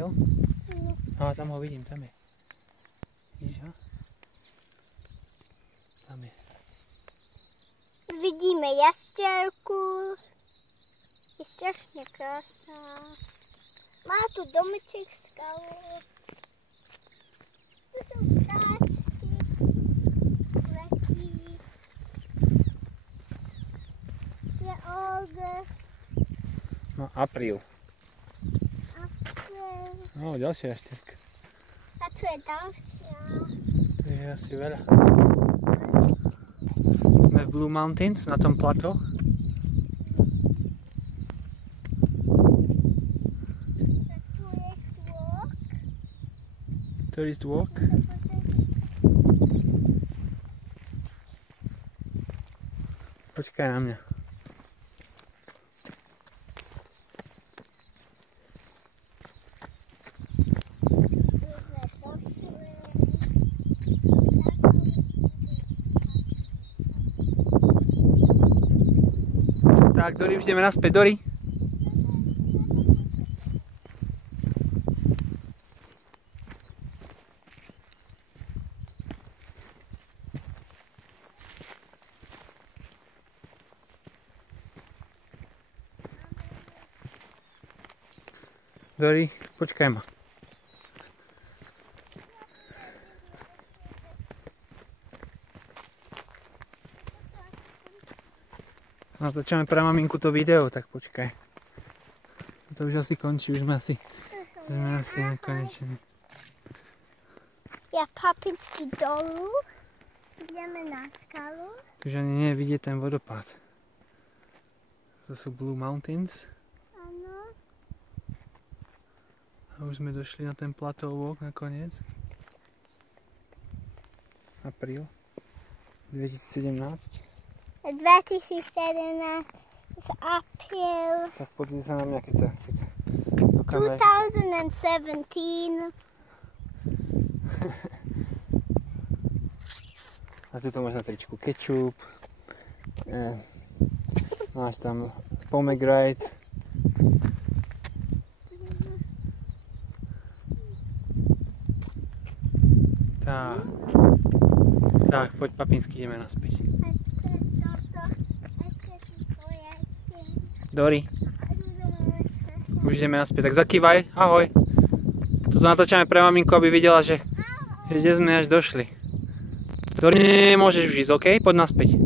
apríl? No, tam ho vidím, tam je. Vidíš ho? Tam je. Vidíme jaštěrku. Je strašně krásná. Má tu domeček skalu. Tu jsou ptáčky. Letí. Je Olga. No, apríl. Apríl. No, ďalšia jašterka. A tu je dalšia. To je asi veľa. Sme v Blue Mountains, na tom plato. Tourist walk. Počkaj na mňa. Tak, Dory, už ideme naspäť, Dory. Dory, počkaj ma. Natáčame pre maminku to video, tak počkaj. To už asi končí, už sme asi nekonečne. Ja papičky dolu, ideme na skalu. Tu už ani nie je vidieť ten vodopád. To sú Blue Mountains. Áno. A už sme došli na ten plateau walk nakoniec. Apríl 2017. 2017 z apríl. Tak pozrite sa na mňa, keď sa 2017. A tu máš na tričku kečup. Máš tam pomegranate. Tak, poď papinsky, ideme naspäť. Dory, už ideme naspäť, tak zakývaj, ahoj. Toto natáčame pre maminku, aby videla, že kde sme až došli. Dory, nemôžeš už ísť, ok? Poď naspäť.